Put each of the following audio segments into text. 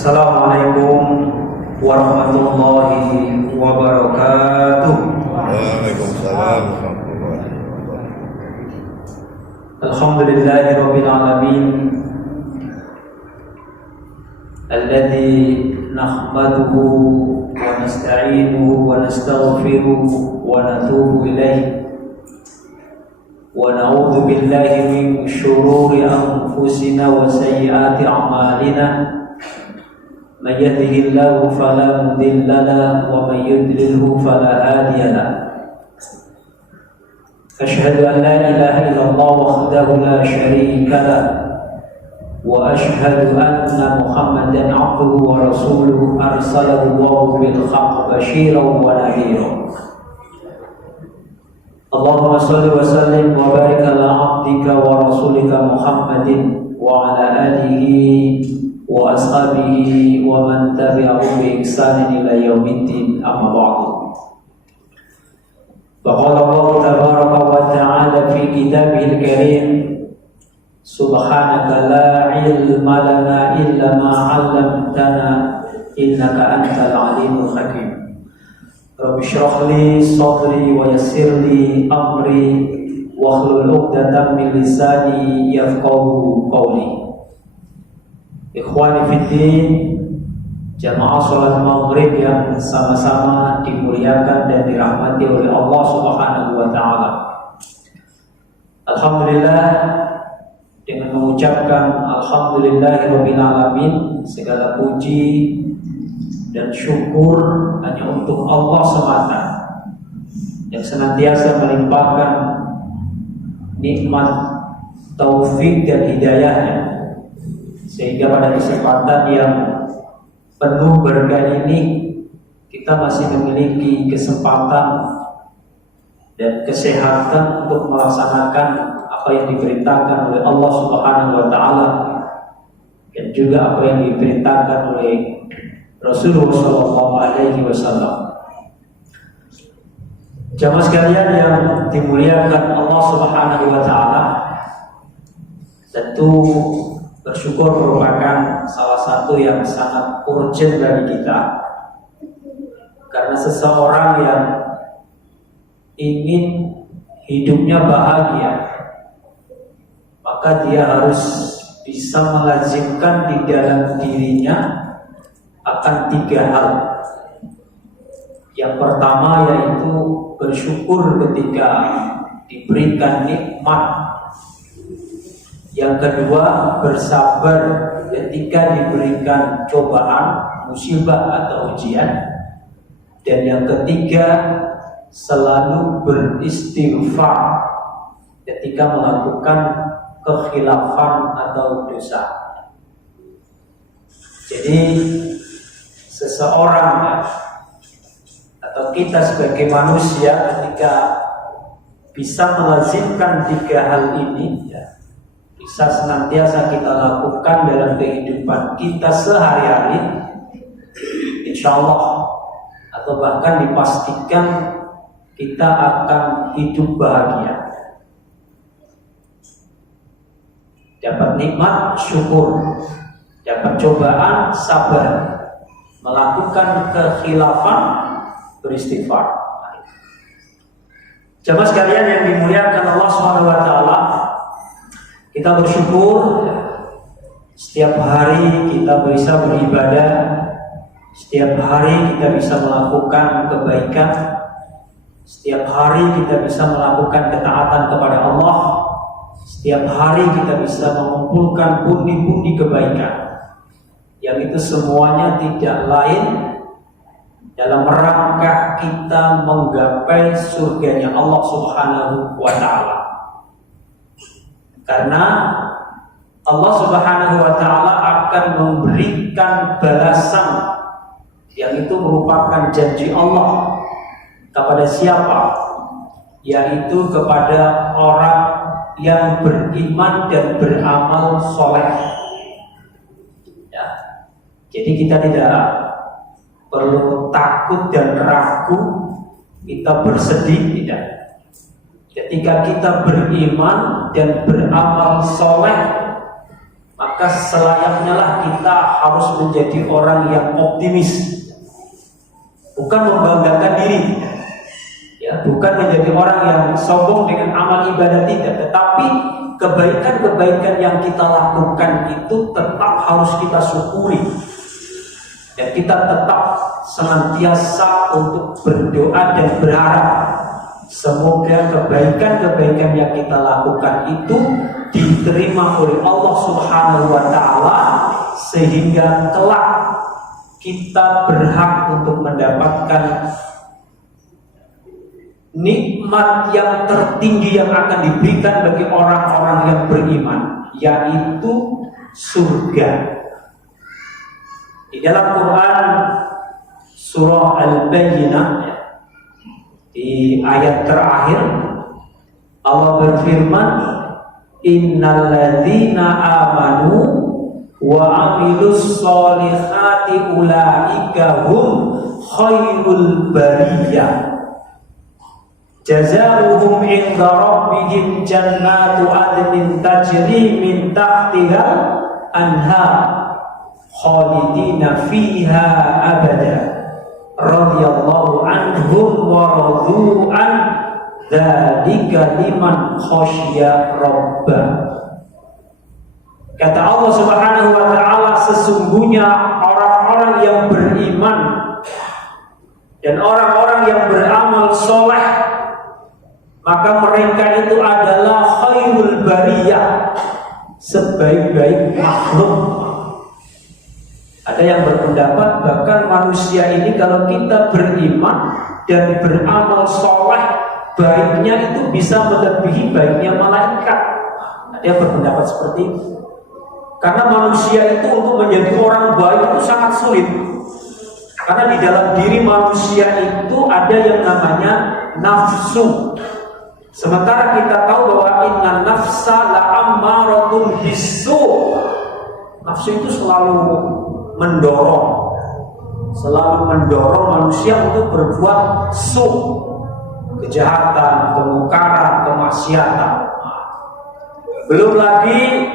Assalamualaikum warahmatullahi wabarakatuh. Waalaikumsalam warahmatullahi wabarakatuh. Alhamdulillahi rabbil alamin. Alladzi nahmaduhu wa nasta'inuhu wa nastaghfiruhu wa natubu ilaihi. Wa na'udzu billahi min syururi anfusina wa sayyiati a'malina. Man yahdihillahu fala mudilla lahu wa man yudlilhu fala hadiya lahu. Asyhadu an la ilaha illallah wahdahu la syarika lahu wa asyhadu anna Muhammadan abduhu wa rasuluhu arsalahu Allahu bil haqqi basyiran wa nadhiran. Allahumma shalli wa sallim wa barik ala abdika wa rasulika Muhammadin wa ala alihi wa ashabihi wa man tabi'ahum bi ihsanin ila yaumiddin, amma ba'du. Faqala Allah tabaraka wa ta'ala fi kitabihil karim, subhanaka la ilma lana illa ma 'allamtana innaka antal alimul hakim. Rabbi shrah li sadri wa yassir li amri wahlul 'uqdatam min lisani yafqahu qawli. Ikhwani fiddin, jamaah sholat maghrib yang sama-sama dimuliakan dan dirahmati oleh Allah Subhanahu wa ta'ala. Alhamdulillah, dengan mengucapkan alhamdulillahirabbil alamin, segala puji dan syukur hanya untuk Allah semata yang senantiasa melimpahkan nikmat, taufik dan hidayahnya, sehingga pada kesempatan yang penuh berkah ini kita masih memiliki kesempatan dan kesehatan untuk melaksanakan apa yang diperintahkan oleh Allah Subhanahu wa ta'ala dan juga apa yang diperintahkan oleh Rasulullah sallallahu alaihi wasallam. Jamaah sekalian yang dimuliakan Allah Subhanahu wa ta'ala, tentu bersyukur merupakan salah satu yang sangat urgent bagi kita, karena seseorang yang ingin hidupnya bahagia, maka dia harus bisa melazimkan di dalam dirinya akan 3 hal. Yang pertama yaitu bersyukur ketika diberikan nikmat. Yang kedua, bersabar ketika diberikan cobaan, musibah atau ujian. Dan yang ketiga, selalu beristighfar ketika melakukan kekhilafan atau dosa. Jadi seseorang atau kita sebagai manusia ketika bisa melazimkan 3 hal ini, bisa senantiasa kita lakukan dalam kehidupan kita sehari-hari, insya Allah atau bahkan dipastikan kita akan hidup bahagia. Dapat nikmat, syukur. Dapat cobaan, sabar. Melakukan kekhilafan, beristighfar. Jamaah sekalian yang dimuliakan Allah Subhanahu wa ta'ala, kita bersyukur setiap hari kita bisa beribadah, setiap hari kita bisa melakukan kebaikan, setiap hari kita bisa melakukan ketaatan kepada Allah, setiap hari kita bisa mengumpulkan pundi-pundi kebaikan, yang itu semuanya tidak lain dalam rangka kita menggapai surganya Allah Subhanahu wa ta'ala. Karena Allah Subhanahu wa ta'ala akan memberikan balasan yang itu merupakan janji Allah kepada siapa? Yaitu kepada orang yang beriman dan beramal soleh. Ya. Jadi kita tidak perlu takut dan ragu, kita bersedih, tidak. Ketika kita beriman dan beramal soleh, maka maka selayaknya lah kita harus menjadi orang yang optimis, bukan membanggakan diri, ya, bukan menjadi orang yang sombong dengan amal ibadah, tidak, tetapi kebaikan-kebaikan yang kita lakukan itu tetap harus kita syukuri, dan kita tetap senantiasa untuk berdoa dan berharap semoga kebaikan-kebaikan yang kita lakukan itu diterima oleh Allah Subhanahu wa Ta'ala, sehingga kelak kita berhak untuk mendapatkan nikmat yang tertinggi yang akan diberikan bagi orang-orang yang beriman, yaitu surga. Di dalam Quran surah Al-Bayyinah, di ayat terakhir Allah berfirman, innal ladzina amanu wa amilus solihati ulaika hum khairul bariyah jazaohum inda rabbihim jannatu adnin tajri min tahtihal anhar khalidina fiha abada radhiyallahu anhum wa radu an dzalika liman khasyiya rabbah. Kata Allah Subhanahu wa Ta'ala, sesungguhnya orang-orang yang beriman dan orang-orang yang beramal soleh, maka mereka itu adalah khairul bariyah, sebaik-baik makhluk. Ada yang berpendapat bahkan manusia ini kalau kita beriman dan beramal soleh, baiknya itu bisa melebihi baiknya malaikat. Ada yang berpendapat seperti itu. Karena manusia itu untuk menjadi orang baik itu sangat sulit. Karena di dalam diri manusia itu ada yang namanya nafsu. Sementara kita tahu bahwa inna nafsa la'ammaratun bisu. Nafsu itu selalu mendorong manusia untuk berbuat kejahatan, kemungkaran, kemaksiatan. Belum lagi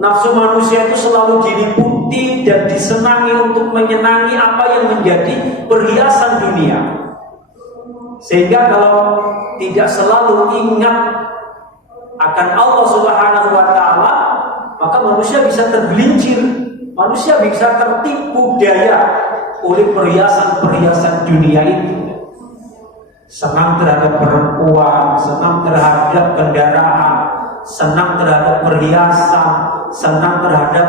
nafsu manusia itu selalu diliputi dan disenangi untuk menyenangi apa yang menjadi perhiasan dunia. Sehingga kalau tidak selalu ingat akan Allah Subhanahu wa Ta'ala, maka manusia bisa tergelincir. Manusia bisa tertipu daya oleh perhiasan-perhiasan dunia itu. Senang terhadap perempuan, senang terhadap kendaraan, senang terhadap perhiasan, senang terhadap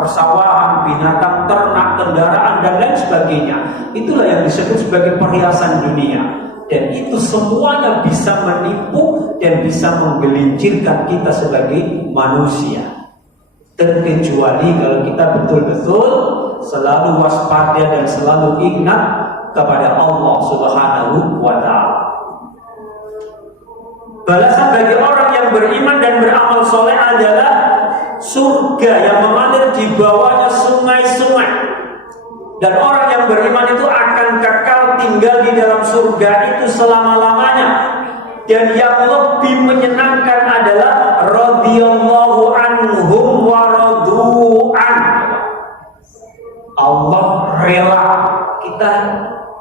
persawahan, binatang ternak, kendaraan dan lain sebagainya. Itulah yang disebut sebagai perhiasan dunia. Dan itu semuanya bisa menipu dan bisa menggelincirkan kita sebagai manusia. Terkecuali kalau kita betul-betul selalu waspada dan selalu ingat kepada Allah Subhanahu wa Ta'ala. Balasan bagi orang yang beriman dan beramal soleh adalah surga yang mengalir di bawahnya sungai-sungai. Dan orang yang beriman itu akan kekal tinggal di dalam surga itu selama-lamanya. Dan yang lebih menyenangkan adalah radhiyallahu anhum wa radu'an. Allah rela kita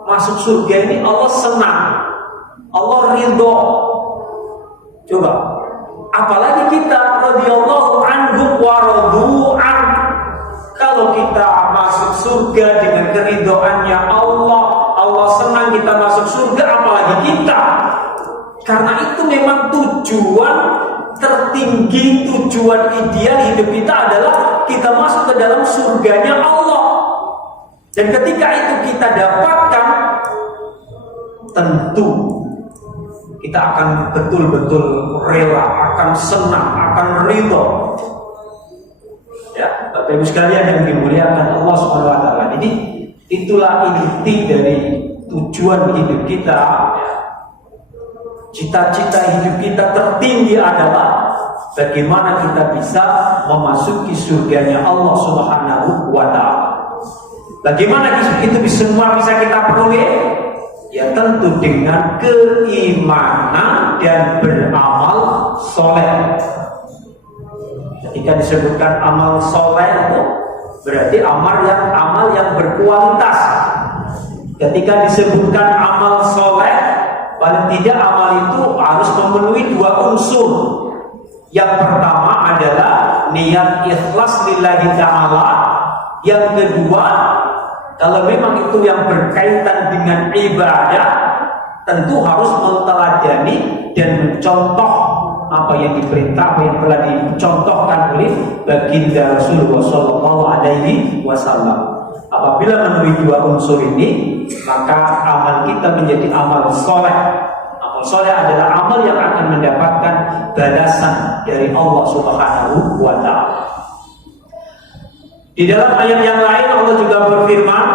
masuk surga ini, Allah senang, Allah ridho. Coba, apalagi kita radhiyallahu anhum wa radu'an. Kalau kita masuk surga dengan keridhoannya Allah, Allah senang kita masuk surga, apalagi kita. Karena itu memang tujuan tertinggi, tujuan ideal hidup kita adalah kita masuk ke dalam surganya Allah. Dan ketika itu kita dapatkan, tentu kita akan betul-betul rela, akan senang, akan ridho. Ya, Bapak Ibu sekalian yang dimuliakan Allah Subhanahu wa Ta'ala. Jadi itulah inti dari tujuan hidup kita. Cita-cita hidup kita tertinggi adalah bagaimana kita bisa memasuki surganya Allah Subhanahu wa Ta'ala. Bagaimana itu semua bisa kita peroleh? Ya tentu dengan keimanan dan beramal soleh. Ketika disebutkan amal soleh itu berarti amal yang berkualitas. Ketika disebutkan amal soleh, paling tidak amal itu harus memenuhi dua unsur. Yang pertama adalah niat ikhlas lillahi ta'ala. Yang kedua, kalau memang itu yang berkaitan dengan ibadah, tentu harus menteladani dan mencontoh apa yang diperintah, apa yang telah dicontohkan oleh baginda Rasulullah Shallallahu Alaihi Wasallam. Apabila memenuhi dua unsur ini, maka amal kita menjadi amal soleh. Amal soleh adalah amal yang akan mendapatkan balasan dari Allah Subhanahu wa Ta'ala. Di dalam ayat yang lain Allah juga berfirman,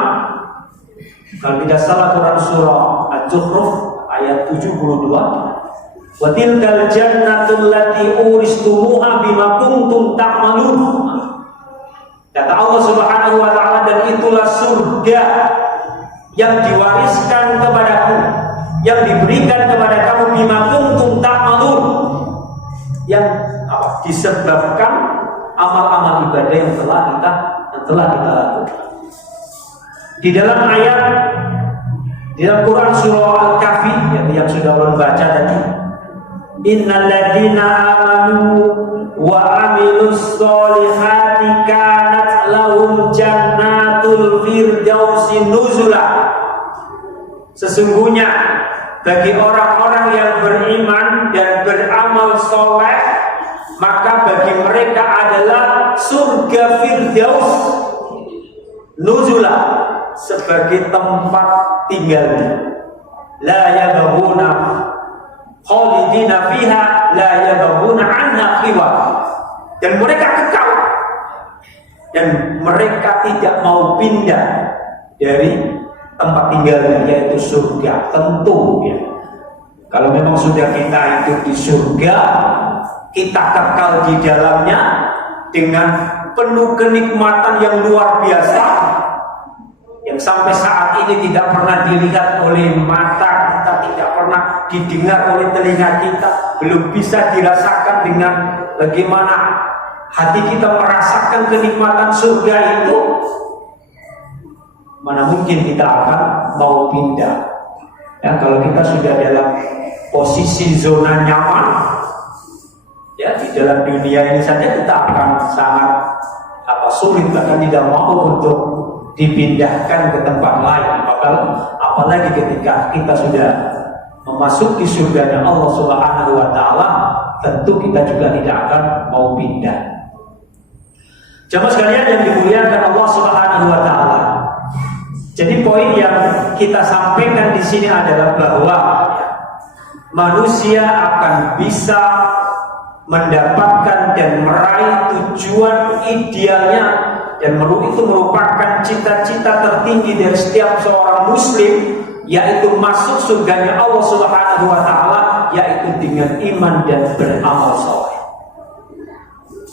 kalau tidak salah Quran surah Al-Zukhruf ayat 72, wa tilkal jannatul lati uristumuha bima kuntum ta'malun. Kata Allah Subhanahu wa Ta'ala, dan itulah surga yang diwariskan kepadaku, yang diberikan kepada kamu bima kuntum ta'malun, yang disebabkan amal-amal ibadah yang telah kita lakukan. Di dalam ayat di dalam Quran surah Al-Kahfi yang sudah belum baca tadi, innal ladzina amanu wa amilus solihati kanat lahum jannatul firdausi nuzula. Sesungguhnya bagi orang-orang yang beriman dan beramal soleh, maka bagi mereka adalah surga Firdaus nuzula, sebagai tempat tinggalnya. La yabghuna khalidina fiha la yabghuna anha khiwa. Dan mereka kekal, dan mereka tidak mau pindah dari tempat tinggalnya, yaitu surga. Tentu ya, kalau memang sudah kita hidup di surga, kita kekal di dalamnya dengan penuh kenikmatan yang luar biasa, yang sampai saat ini tidak pernah dilihat oleh mata kita, tidak pernah didengar oleh telinga kita, belum bisa dirasakan dengan bagaimana hati kita merasakan kenikmatan surga itu. Mana mungkin kita akan mau pindah ya, kalau kita sudah dalam posisi zona nyaman ya, di dalam dunia ini saja kita akan sangat sulit, bahkan tidak mau untuk dipindahkan ke tempat lain, apalagi ketika kita sudah memasuki surganya Allah Subhanahu wa Ta'ala, tentu kita juga tidak akan mau pindah. Jamaah sekalian yang dimuliakan Allah Subhanahu wa Ta'ala, jadi poin yang kita sampaikan di sini adalah bahwa manusia akan bisa mendapatkan dan meraih tujuan idealnya, dan itu merupakan cita-cita tertinggi dari setiap seorang muslim, yaitu masuk surganya Allah Subhanahu wa Ta'ala, yaitu dengan iman dan beramal saleh.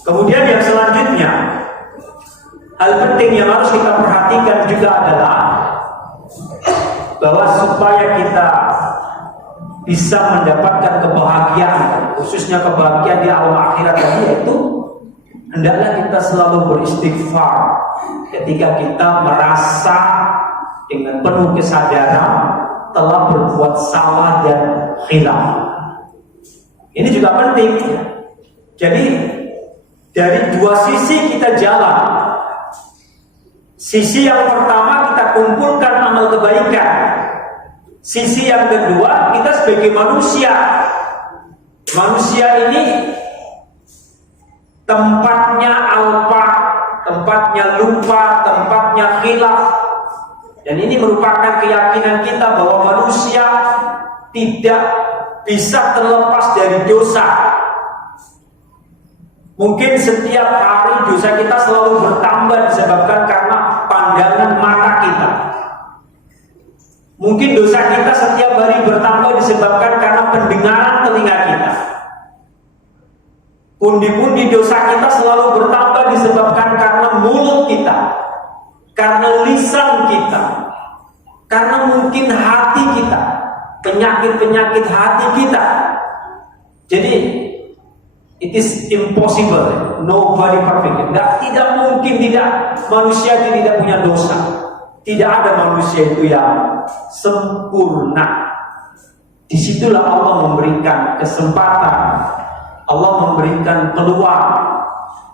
Kemudian yang selanjutnya, hal penting yang harus kita perhatikan juga adalah bahwa supaya kita bisa mendapatkan kebahagiaan, khususnya kebahagiaan di alam akhirat tadi, yaitu hendaklah kita selalu beristighfar ketika kita merasa dengan penuh kesadaran telah berbuat salah dan khilaf. Ini juga penting. Jadi dari dua sisi kita jalan. Sisi yang pertama, kita kumpulkan amal kebaikan. Sisi yang kedua, kita sebagai manusia. Manusia ini tempatnya alpa, tempatnya lupa, tempatnya khilaf. Dan ini merupakan keyakinan kita bahwa manusia tidak bisa terlepas dari dosa. Mungkin setiap hari dosa kita selalu bertambah disebabkan karena pandangan mata kita. Mungkin dosa kita setiap hari bertambah disebabkan karena pendengaran telinga kita. Pundi-pundi dosa kita selalu bertambah disebabkan karena mulut kita, karena lisan kita, karena mungkin hati kita, penyakit-penyakit hati kita. Jadi It is impossible. Nobody perfect. Tidak mungkin, tidak. Manusia tidak punya dosa. Tidak ada manusia itu yang sempurna. Disitulah Allah memberikan kesempatan, Allah memberikan peluang,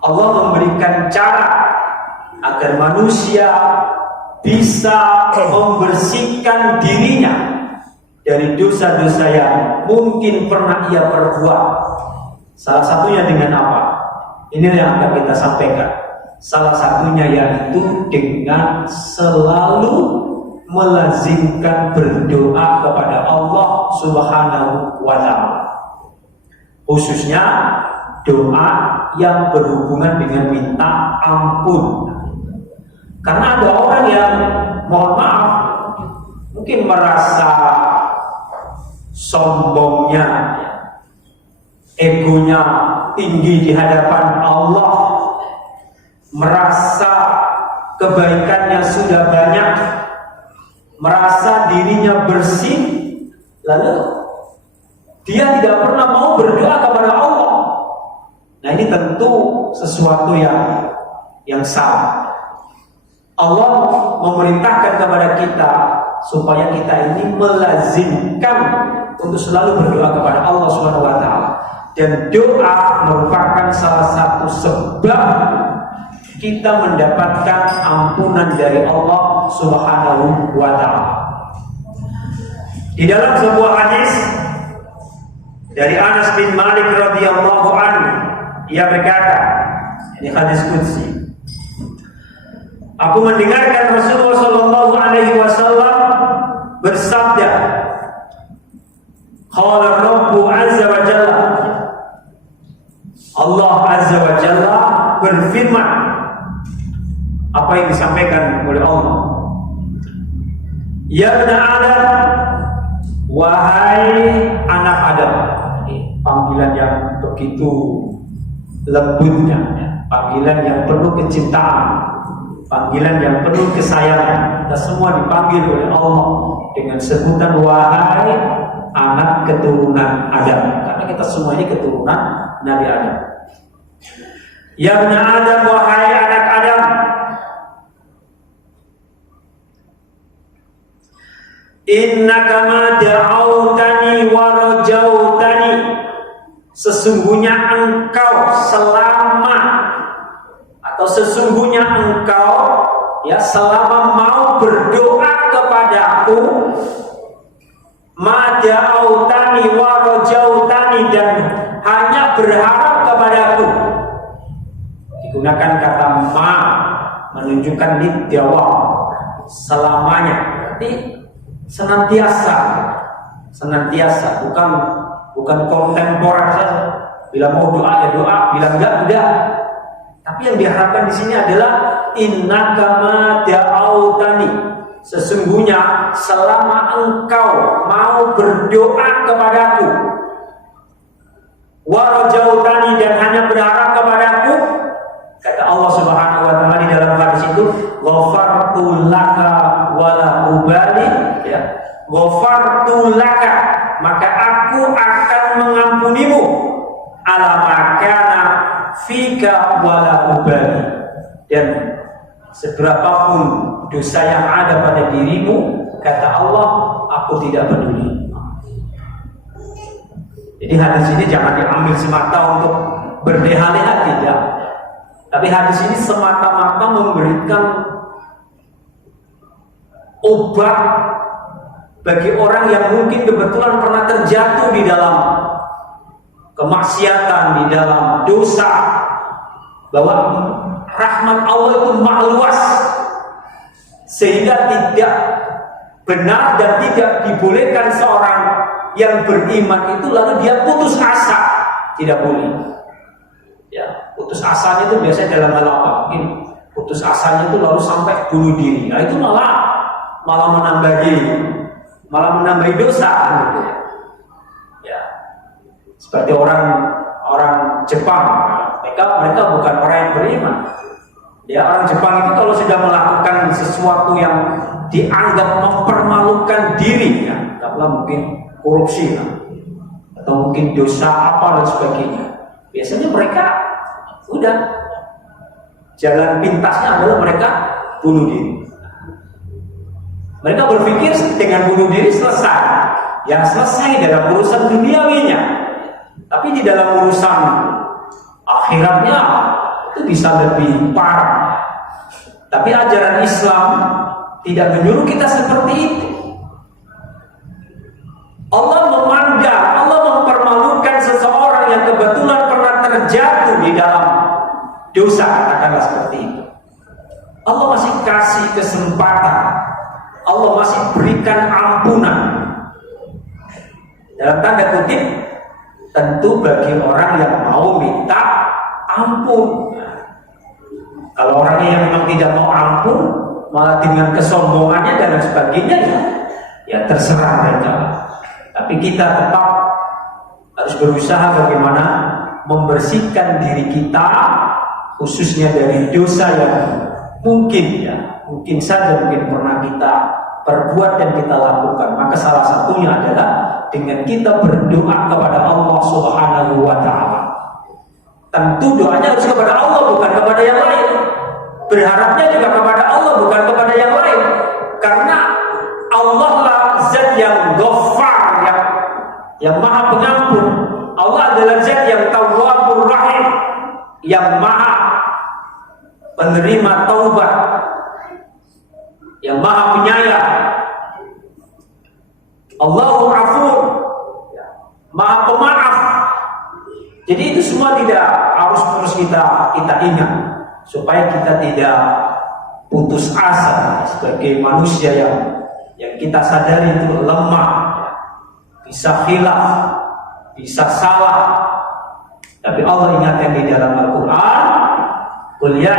Allah memberikan cara agar manusia bisa membersihkan dirinya dari dosa-dosa yang mungkin pernah ia perbuat. Salah satunya dengan apa? Ini yang akan kita sampaikan. Salah satunya yaitu dengan selalu melazimkan berdoa kepada Allah Subhanahu wa Ta'ala. Khususnya doa yang berhubungan dengan minta ampun. Karena ada orang yang, mohon maaf, mungkin merasa sombongnya, egonya tinggi di hadapan Allah, merasa kebaikannya sudah banyak, merasa dirinya bersih, lalu dia tidak pernah mau berdoa kepada Allah. Nah, ini tentu sesuatu yang salah. Allah memerintahkan kepada kita supaya kita ini melazimkan untuk selalu berdoa kepada Allah Subhanahu wa Ta'ala. Dan doa merupakan salah satu sebab kita mendapatkan ampunan dari Allah Subhanahu wa Ta'ala. Di dalam sebuah hadis dari Anas bin Malik radhiyallahu anhu, ia berkata, ini hadis qudsi, aku mendengarkan Rasulullah sallallahu alaihi wasallam bersabda, qala Rabbu azza wa jalla, Allah azza wa jalla berfirman. Apa yang disampaikan oleh Allah? Ya bani Adam, wahai anak Adam. Ini panggilan yang begitu lembutnya, panggilan yang penuh kecintaan, panggilan yang penuh kesayangan. Kita semua dipanggil oleh Allah dengan sebutan wahai anak keturunan Adam, karena kita semua ini keturunan Nabi Adam. Ya bani Adam, wahai anak Adam, innaka ma da'autani wa rajautani, sesungguhnya engkau selama, atau sesungguhnya engkau selama mau berdoa kepadaku, ma da'autani wa rajautani, dan hanya berharap kepadaku. Digunakan kata ma menunjukkan nidjawab, selamanya, berarti senantiasa, bukan kontemporer saja. Bila mau doa ya doa, bila enggak. Tapi yang diharapkan di sini adalah innaka ma da'autani, sesungguhnya selama engkau mau berdoa kepadaku, wa rajautani, dan hanya berharap kepadaku, kata Allah Subhanahu wa Ta'ala di dalam hadis itu, ghafartu laka wala ubali, ghafartu laka, maka aku akan mengampunimu, ala makana fika wala ubali, dan seberapapun dosa yang ada pada dirimu, kata Allah, aku tidak peduli. Jadi hadis ini jangan diambil semata untuk berleha-leha, tidak. Tapi hadis ini semata-mata memberikan obat bagi orang yang mungkin kebetulan pernah terjatuh di dalam kemaksiatan, di dalam dosa, bahwa rahmat Allah itu maha luas, sehingga tidak benar dan tidak dibolehkan seorang yang beriman itu lalu dia putus asa. Tidak boleh. Putus asanya itu biasanya dalam hal apa? Mungkin putus asanya itu lalu sampai bunuh diri. Nah, itu malah menambah diri, malah menambah dosa, gitu ya. Seperti orang Jepang, mereka bukan orang yang beriman. Orang Jepang itu kalau sudah melakukan sesuatu yang dianggap mempermalukan diri, katakanlah mungkin korupsi, atau mungkin dosa apa dan sebagainya, Biasanya mereka udah jalan pintasnya adalah mereka bunuh diri. Mereka berpikir dengan bunuh diri selesai. Ya selesai dalam urusan duniawinya. Tapi di dalam urusan akhiratnya itu bisa lebih parah. Tapi ajaran Islam tidak menyuruh kita seperti itu. Allah memandang, Allah mempermalukan seseorang yang kebetulan pernah terjatuh di dalam dosa, katakanlah seperti itu. Allah masih kasih kesempatan, Allah masih berikan ampunan. Dalam tanda kutip, tentu bagi orang yang mau minta ampun. Kalau orangnya yang memang tidak mau ampun, malah dengan kesombongannya dan lain sebagainya, ya terserah mereka. Tapi kita tetap harus berusaha bagaimana membersihkan diri kita, khususnya dari dosa yang mungkin saja pernah kita perbuat dan kita lakukan. Maka salah satunya adalah dengan kita berdoa kepada Allah Subhanahu wa Ta'ala. Tentu doanya harus kepada Allah, bukan kepada yang lain. Berharapnya juga kepada Allah, bukan kepada yang lain. Karena Allah lah zat yang Ghaffar, yang maha pengampun. Allah adalah zat yang Tawwabur Rahim, yang maha penerima taubat, yang maha penyayang. Allahu Ghafur, maha pemaaf. Jadi itu semua tidak harus terus kita ingat, supaya kita tidak putus asa sebagai manusia yang kita sadari itu lemah, bisa khilaf, bisa salah. Tapi Allah ingatkan di dalam Al-Quran, Qul ya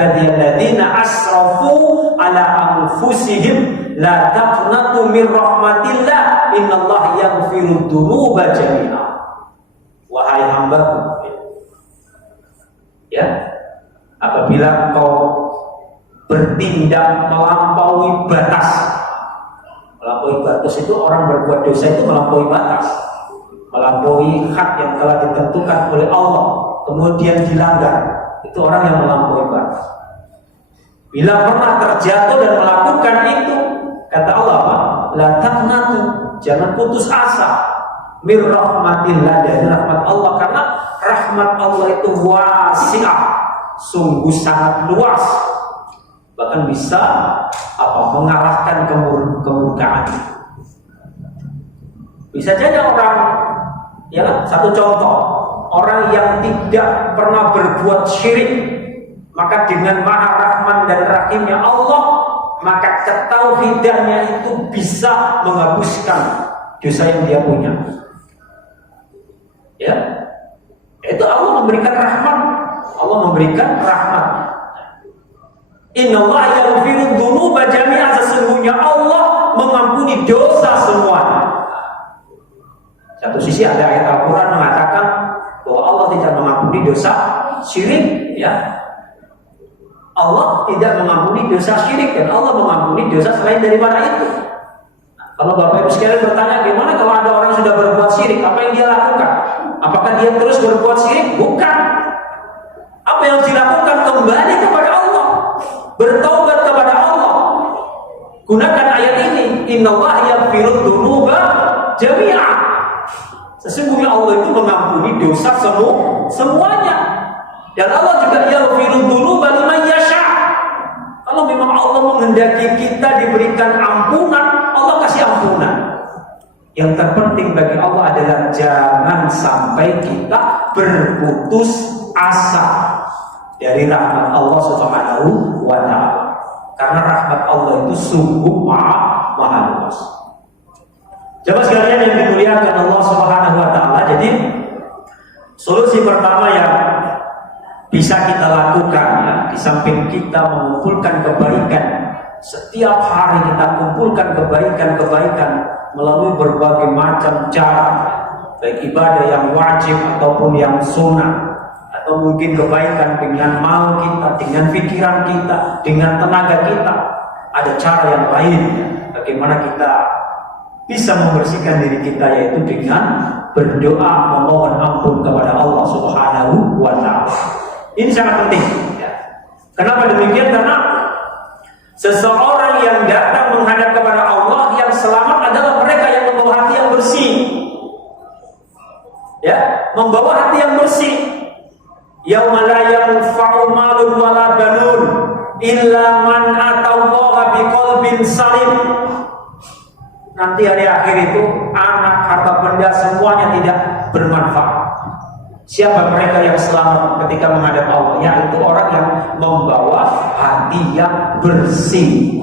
ibadiyalladzina asrafu ala anfusihim la taqnatu min rahmatillah innallaha yaghfirud dzunuba jami'a. Wahai hambaku, ya, apabila engkau bertindak melampaui batas. Melampaui batas itu orang berbuat dosa itu melampaui batas, melampaui hak yang telah ditentukan oleh Allah, kemudian dilanggar. Itu orang yang melampaui batas. Bila pernah terjatuh dan melakukan itu, kata Allah, la taqnatu, jangan putus asa mir rahmatillah, dari rahmat Allah, karena rahmat Allah itu wasi'ah, sungguh sangat luas, bahkan bisa mengalahkan kemurkaan. Bisa jadi orang, ya, satu contoh, orang yang tidak pernah berbuat syirik, maka dengan maha rahman dan rahimnya Allah, maka ketauhidannya itu bisa menghapuskan dosa yang dia punya. Ya, itu Allah memberikan rahmat, Allah memberikan rahmat. Innallaha yaghfirudz dzunuba jami'a, sesungguhnya Allah mengampuni dosa semuanya. Satu sisi ada ayat Al-Quran mengatakan bahwa Allah tidak mengampuni dosa syirik, ya. Allah tidak mengampuni dosa syirik, dan Allah mengampuni dosa selain daripada itu. Kalau Bapak Ibu sekalian bertanya, gimana kalau ada orang yang sudah berbuat syirik, apa yang dia lakukan? Apakah dia terus berbuat syirik? Bukan. Apa yang dilakukan? Kembali kepada Allah, bertaubat kepada Allah. Gunakan ayat ini, innallaha yaghfirudz dzunuba jami'a. Sesungguhnya Allah itu mengampuni dosa semuanya. Dan Allah juga yaghfirudz dzunuba liman yasha. Kalau memang Allah menghendaki kita diberikan ampunan, Allah kasih ampunan. Yang terpenting bagi Allah adalah jangan sampai kita berputus asa dari rahmat Allah Subhanahu wa Ta'ala. Karena rahmat Allah itu sungguh maha luas. Jemaah sekalian yang dimuliakan Allah Subhanahu wa Ta'ala, jadi solusi pertama yang bisa kita lakukan, ya, di samping kita mengumpulkan kebaikan, setiap hari kita kumpulkan kebaikan melalui berbagai macam cara, baik ibadah yang wajib ataupun yang sunnah, atau mungkin kebaikan dengan mal kita, dengan pikiran kita, dengan tenaga kita. Ada cara yang lain, ya, bagaimana kita bisa membersihkan diri kita, yaitu dengan berdoa memohon ampun kepada Allah Subhanahu wa Ta'ala. Ini sangat penting. Kenapa demikian? Karena seseorang yang datang menghadap kepada Allah, yang selamat adalah mereka yang membawa hati yang bersih. Ya, membawa hati yang bersih. Yauma la yanfa'u malun wala banun illa man atallaha biqalbin salim. Nanti hari akhir itu anak, harta benda semuanya tidak bermanfaat. Siapa mereka yang selamat ketika menghadap Allah? Yaitu orang yang membawa hati yang bersih.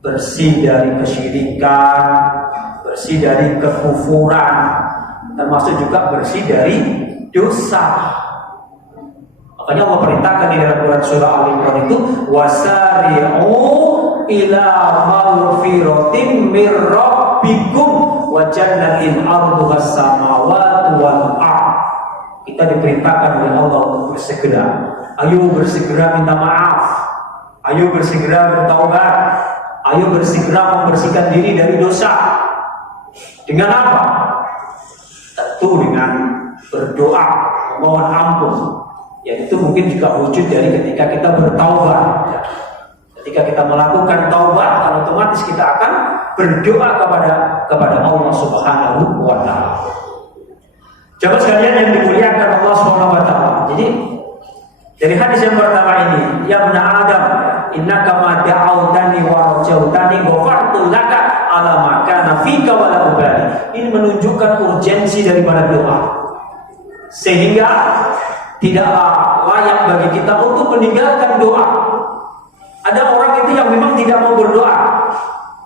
Bersih dari kesyirikan, bersih dari kekufuran, termasuk juga bersih dari dosa. Makanya Allah perintahkan di dalam Quran surah Al-Imran itu wasari'u ila maghfiratin mir rabbikum wa jannatin 'arduhas samawati wal ardh. Kita diperintahkan oleh Allah untuk bersegera. Ayo bersegera minta maaf. Ayo bersegera bertaubat. Ayo bersegera membersihkan diri dari dosa. Dengan apa? Tentu dengan berdoa, memohon ampun. Yaitu mungkin juga wujud dari ketika kita bertaubat. Ketika kita melakukan taubat, otomatis kita akan berdoa kepada Allah Subhanahu wa Ta'ala. Jamaah sekalian yang dimuliakan Allah Subhanahu wa Ta'ala. Jadi dari hadis yang pertama ini, ya ibna Adam, innaka ma da'autani wa rajautani ghafartu laka ala ma kana fika wa la ubali. Ini menunjukkan urgensi daripada doa. Sehingga tidaklah layak bagi kita untuk meninggalkan doa. Ada orang itu yang memang tidak mau berdoa.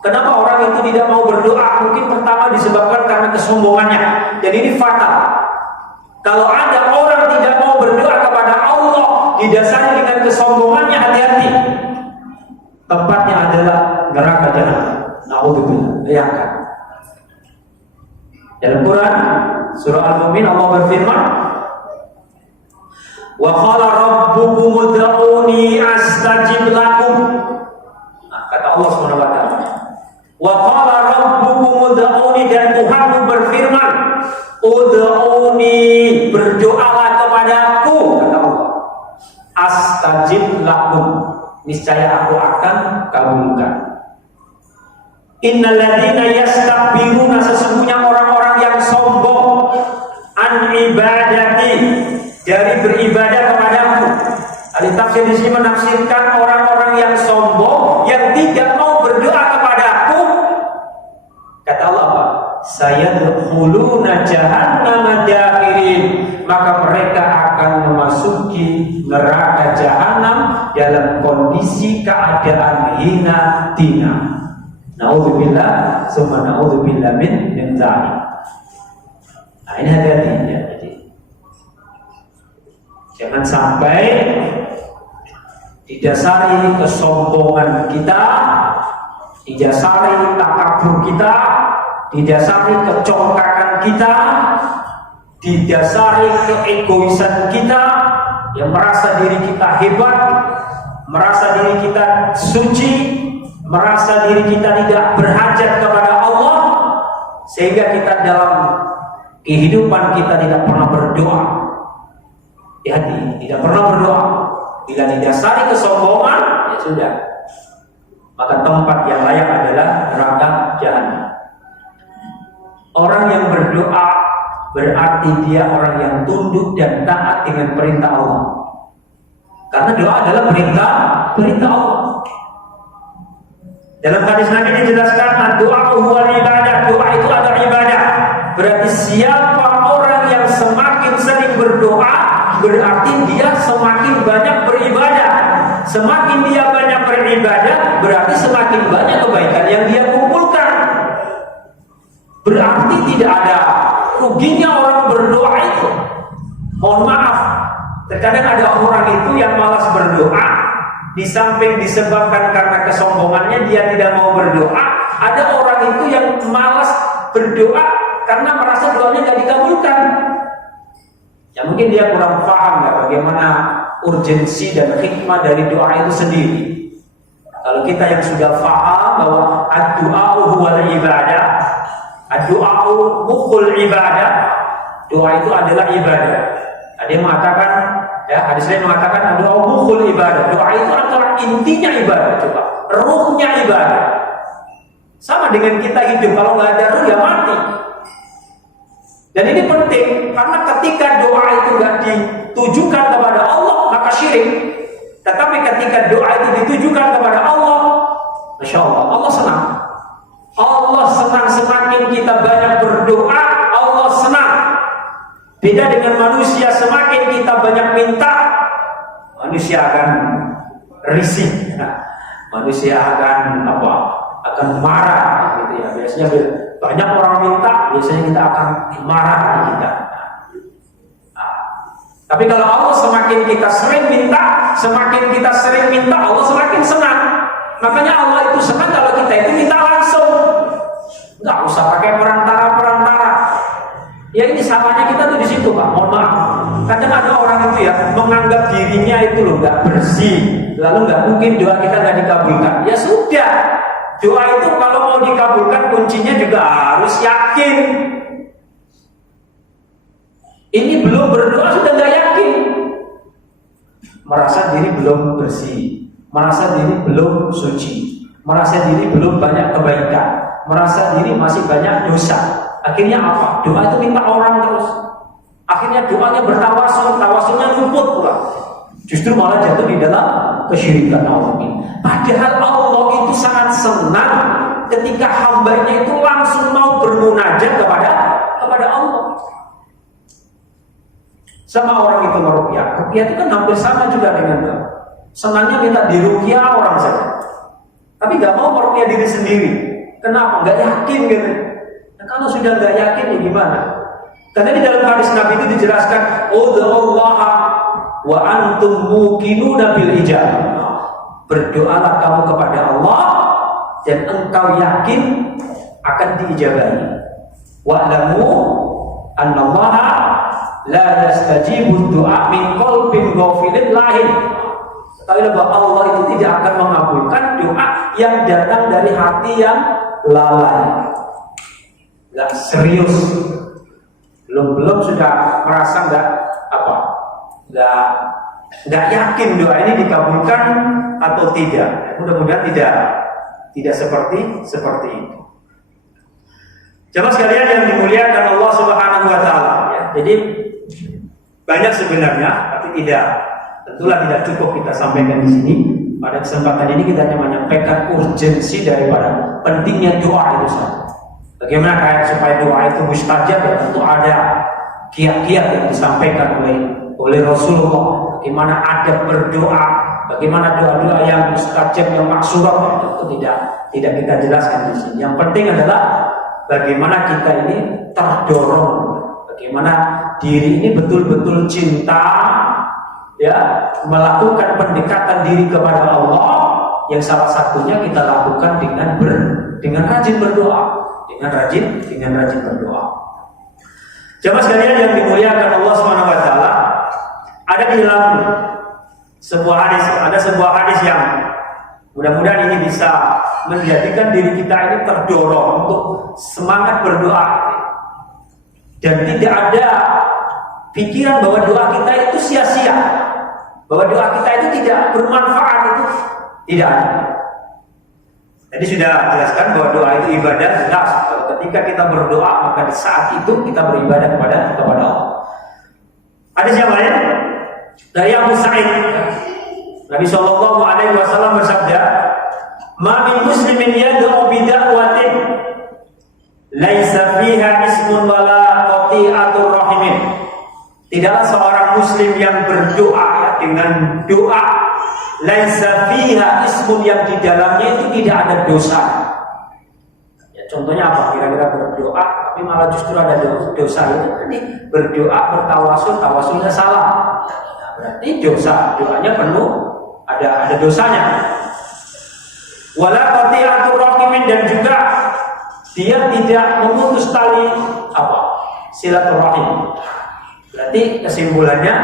Kenapa orang itu tidak mau berdoa? Mungkin pertama disebabkan karena kesombongannya. Dan ini fatal. Kalau ada orang tidak mau berdoa kepada Allah didasari dengan kesombongannya, hati-hati. Tempatnya adalah neraka jahanam. Nauzubillah. Bayangkan. Dalam Quran surah Al-Mu'min Allah berfirman, wa qala rabbukum ud'uni astajib lakum. Kata Allah Subhanahu wa Ta'ala. Wa qala rabbukum ud'uni, dan Tuhanmu berfirman, ud'uni, berdoalah kepadaku, kata Allah. Astajib lakum, niscaya aku akan kabulkan. Innal ladzina yastakbiruna, sesungguhnya orang-orang yang sombong, an ibadati, dari beribadah kepadamu. Ahli tafsir di sini menafsirkan orang-orang yang sombong, yang tidak mau berdoa kepadaku. Kata Allah apa? Sayadkhuluna jahannama dakhirin, maka mereka akan memasuki neraka jahanam dalam kondisi keadaan hina dina. Nauzubillah, summa nauzubillah min dzalik. Nah, ini hati-hati ya. Jangan sampai didasari kesombongan kita, didasari takabur kita, didasari kecongkakan kita, didasari keegoisan kita, yang merasa diri kita hebat, merasa diri kita suci, merasa diri kita tidak berhajat kepada Allah, sehingga kita dalam kehidupan kita tidak pernah berdoa. Hati, tidak pernah berdoa. Bila didasari kesombongan, ya sudah, maka tempat yang layak adalah neraka jahanam. Orang yang berdoa berarti dia orang yang tunduk dan taat dengan perintah Allah. Karena doa adalah perintah Allah. Dalam hadis Nabi dijelaskan, doa huwal ibadah, doa itu adalah ibadah. Berarti siapa orang yang semakin sering berdoa, berarti dia semakin banyak beribadah. Semakin dia banyak beribadah, berarti semakin banyak kebaikan yang dia kumpulkan. Berarti tidak ada ruginya orang berdoa itu. Mohon maaf, terkadang ada orang itu yang malas berdoa, di samping disebabkan karena kesombongannya dia tidak mau berdoa. Ada orang itu yang malas berdoa karena merasa doanya tidak dikabulkan. Ya mungkin dia kurang paham ya bagaimana urgensi dan hikmah dari doa itu sendiri. Kalau kita yang sudah paham bahwa ad-du'a huwal ibadah, Doa mukhul ibadah. Doa itu adalah ibadah. Ada yang mengatakan, ya, hadis lain mengatakan doa mukhul ibadah. Doa itu adalah intinya ibadah, coba. Ruhnya ibadah. Sama dengan kita hidup, kalau nggak ada ruh ya mati. Dan ini penting karena ketika doa itu nggak ditujukan kepada Allah maka syirik. Tetapi ketika doa itu ditujukan kepada Allah, Masya Allah, Allah senang. Allah senang semakin kita banyak berdoa, Allah senang. Beda dengan manusia, semakin kita banyak minta, manusia akan risih. Manusia akan akan marah gitu ya. Biasanya banyak orang minta, biasanya kita akan marah di kita. Tapi kalau Allah semakin kita sering minta, Allah semakin senang. Makanya Allah itu senang kalau kita itu minta langsung, nggak usah pakai perantara. Ya ini salahnya kita tuh di situ, Pak. Mohon maaf. Kadang ada orang itu ya menganggap dirinya itu loh nggak bersih, lalu nggak mungkin doa kita nggak dikabulkan. Ya sudah, doa itu kalau mau dikabulkan kuncinya juga harus yakin. Ini belum berdoa sudah nggak yakin, merasa diri belum bersih, merasa diri belum suci, merasa diri belum banyak kebaikan, merasa diri masih banyak dosa. Akhirnya apa? Doa itu minta orang terus. Akhirnya doanya bertawasul, tawasulnya luput pula. Justru malah jatuh di dalam kesyirikan Allah. Padahal Allah itu sangat senang ketika hambanya itu langsung mau bermunajat kepada Allah. Sama orang itu meruqyah. Ruqyah itu kan hampir sama juga dengan doa. Senangnya minta diruqyah orang saja, tapi nggak mau meruqyah diri sendiri. Kenapa? Nggak yakin gitu. Nah, kalau sudah nggak yakin ya gimana? Karena di dalam hadis Nabi itu dijelaskan, "Ud'ullaha wa antum muqinuna bil ijabah." Berdoalah kamu kepada Allah dan engkau yakin akan diijabahi. Wa'lamu annallaha la yastajibu du'a min qalbin ghafilin lahin. Ketahuilah bahwa Allah itu tidak akan mengabulkan doa yang datang dari hati yang lalai, nggak serius, belum sudah merasa nggak yakin doa ini dikabulkan atau tidak. Mudah-mudahan tidak seperti itu. Jemaah sekalian yang dimuliakan Allah Subhanahu wa taala, ya. Jadi banyak sebenarnya, tapi tentulah tidak cukup kita sampaikan di sini. Pada kesempatan ini kita hanya menyampaikan urgensi daripada pentingnya doa itu saja. Bagaimana kayak supaya doa itu mustajab, ya tentu ada kiat-kiat yang disampaikan oleh Rasulullah. Bagaimana adab berdoa, bagaimana doa-doa yang mustajab, yang maksurah, itu tidak kita jelaskan di sini. Yang penting adalah bagaimana kita ini terdorong, bagaimana diri ini betul-betul cinta, ya, melakukan pendekatan diri kepada Allah, yang salah satunya kita lakukan dengan rajin berdoa, dengan rajin berdoa. Jemaah sekalian yang dimuliakan Allah Subhanahu wa taala, ada di dalam sebuah hadis yang mudah-mudahan ini bisa menjadikan diri kita ini terdorong untuk semangat berdoa dan tidak ada pikiran bahwa doa kita itu sia-sia, bahwa doa kita itu tidak bermanfaat, itu tidak ada. Tadi sudah jelaskan bahwa doa itu ibadah, jelas. Kalau ketika kita berdoa maka di saat itu kita beribadah kepada Allah. Hadis yang lain dari Abu Sa'id, Nabi Shallallahu Alaihi Wasallam bersabda, "Ma min muslimin yad'u bi da'watin laisa fiha ismun wala qati'atur rahimin." Tidaklah seorang muslim yang berdoa, ya, dengan doa laisa fiha ismun, yang di dalamnya itu tidak ada dosa. Ya, contohnya apa? Kira-kira berdoa tapi malah justru ada dosa. Itu kan berdoa tawasulnya salah. Berarti doanya penuh, ada dosanya. Wala qati'atur rahimin, dan juga dia tidak memutus tali silaturahim. Berarti kesimpulannya,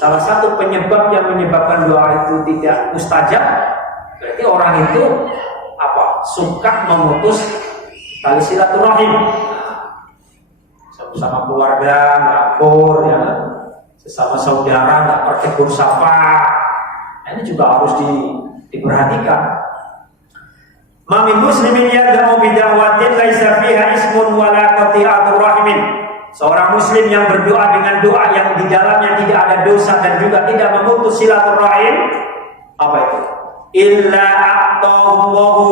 salah satu penyebab yang menyebabkan doa itu tidak mustajab, berarti orang itu suka memutus tali silaturahim, sama keluarga nggak akur, ya, sesama saudara nggak bertegur sapa. Ini juga harus diperhatikan. Mamin muslimin yad'u bida'watin laisa fiha ismun wala qati'atur rahimin. Seorang muslim yang berdoa dengan doa yang di dalamnya tidak ada dosa dan juga tidak memutus silaturahim, apa itu? Illa a'tahu.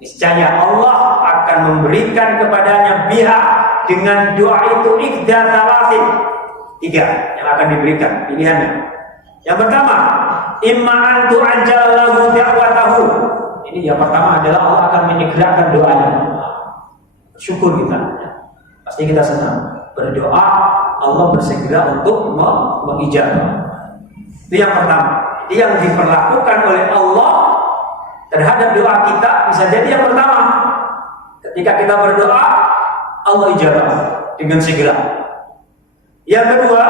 Niscaya Allah akan memberikan kepadanya biha dengan doa itu iqdar talatin. 3 yang akan diberikan pilihannya. Yang pertama, imma an tu'ajjalahu da'watahu. Ini yang pertama adalah Allah akan menyegerakan doanya. Syukur kita. Pasti kita senang. Berdoa, Allah bersegera untuk mengijabah. Itu yang pertama. Itu yang diperlakukan oleh Allah terhadap doa kita. Bisa jadi yang pertama, ketika kita berdoa, Allah ijabah dengan segera. Yang kedua,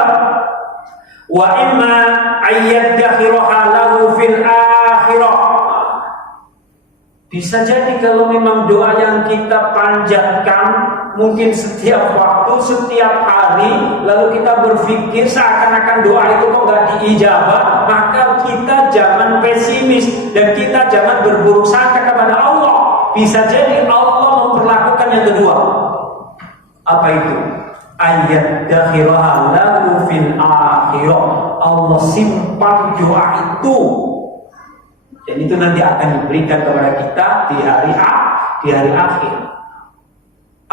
wa imma ayyadakhiraha lahu fil akhirah. Bisa jadi kalau memang doa yang kita panjatkan mungkin setiap waktu, setiap hari, lalu kita berpikir seakan-akan doa itu kok nggak diijabah, maka kita jangan pesimis dan kita jangan berburuk sangka kepada Allah. Bisa jadi Allah memperlakukan yang kedua. Apa itu? Ayat dakhiraha lahu fil akhirah. Allah simpan doa itu. Dan itu nanti akan diberikan kepada kita di hari akhir.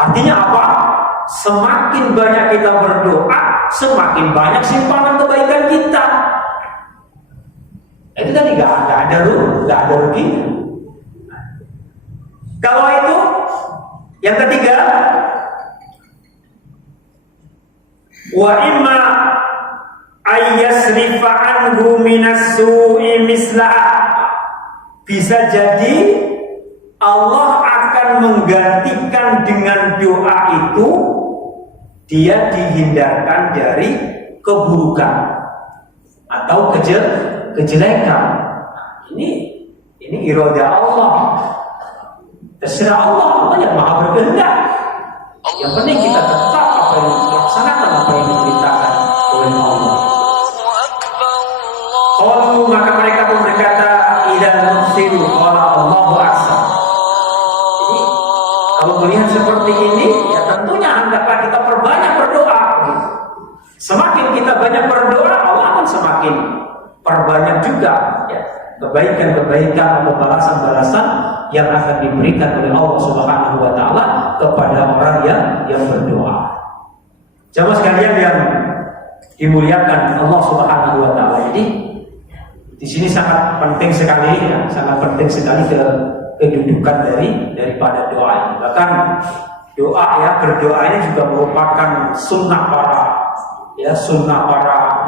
Artinya apa? Semakin banyak kita berdoa, semakin banyak simpanan kebaikan kita. Itu tadi nggak ada rugi. Kalau itu, yang ketiga, wa imma ayyasrifa anhu minas su'i mislah. Bisa jadi Allah akan menggantikan dengan doa itu dia dihindarkan dari keburukan atau kejelekan. Ini iroda Allah. Terserah Allah yang maha berkehendak. Yang penting kita tetap apa yang dilaksanakan, apa yang diperintahkan oleh Allah. Qalu, maka mereka pun berkata, idan nusiru qala Allahu akbar. Jadi kalau melihat seperti ini, ya tentunya hendaklah kita perbanyak berdoa. Semakin kita banyak berdoa, Allah akan semakin perbanyak juga ya kebaikan-kebaikan atau balasan-balasan yang akan diberikan oleh Allah Subhanahu wa taala kepada orang yang berdoa. Jamaah sekalian yang dimuliakan Allah Subhanahu wa taala. Jadi di sini sangat penting sekali ya, sangat penting sekali kedudukan daripada doa ini. Bahkan doa ya, berdoa ini juga merupakan sunnah para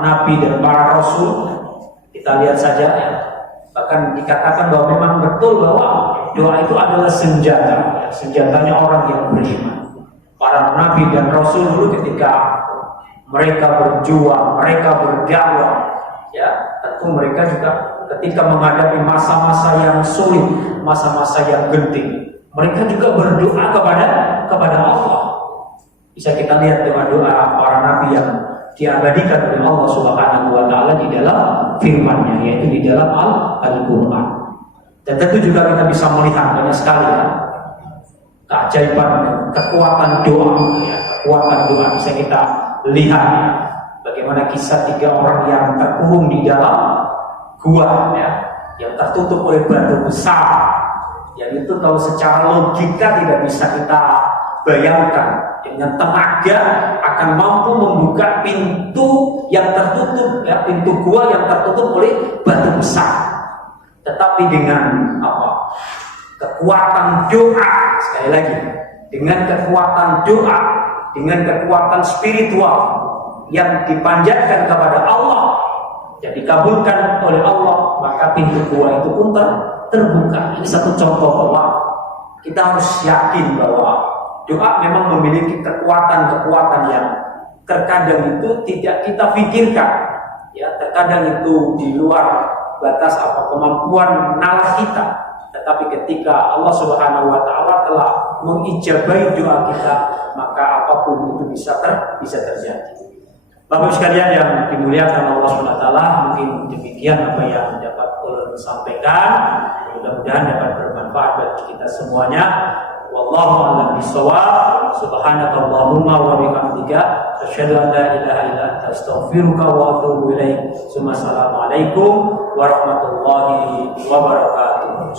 nabi dan para rasul. Kita lihat saja ya. Bahkan dikatakan bahwa memang betul bahwa doa itu adalah senjata, ya, senjatanya orang yang beriman. Para nabi dan rasul dulu ketika mereka berjuang, mereka berdakwah, ya tentu mereka juga ketika menghadapi masa-masa yang sulit, masa-masa yang genting, mereka juga berdoa kepada Allah. Bisa kita lihat doa-doa para nabi yang diabadikan oleh Allah Subhanahu wa taala di dalam firman-Nya, yaitu di dalam Al-Qur'an. Dan tentu juga kita bisa melihat banyak sekali ya keajaiban, kekuatan doa ya, kekuatan doa bisa kita lihat ya. Bagaimana kisah 3 orang yang terkurung di dalam gua ya, yang tertutup oleh batu besar. Yang itu kalau secara logika tidak bisa kita bayangkan dengan tenaga akan mampu membuka pintu yang tertutup ya, pintu gua yang tertutup oleh batu besar. Tetapi dengan apa? Kekuatan doa, sekali lagi, dengan kekuatan doa, dengan kekuatan spiritual yang dipanjatkan kepada Allah dan dikabulkan oleh Allah, maka pintu gua itu pun terbuka. Ini satu contoh bahwa kita harus yakin bahwa doa memang memiliki kekuatan-kekuatan yang terkadang itu tidak kita pikirkan, ya terkadang itu di luar batas kemampuan nalar kita. Tetapi ketika Allah Subhanahu wa taala telah mengijabahi doa kita, maka apapun itu bisa terjadi. Bapak sekalian yang dimuliakan Allah SWT, mungkin demikian apa yang dapat ulun sampaikan. Mudah-mudahan dapat bermanfaat bagi kita semuanya. Wallahu a'lam bishawab. Subhanakallahumma wa bihamdika asyhadu an la ilaha illa anta astaghfiruka wa atubu ilaik. Assalamualaikum warahmatullahi wabarakatuh.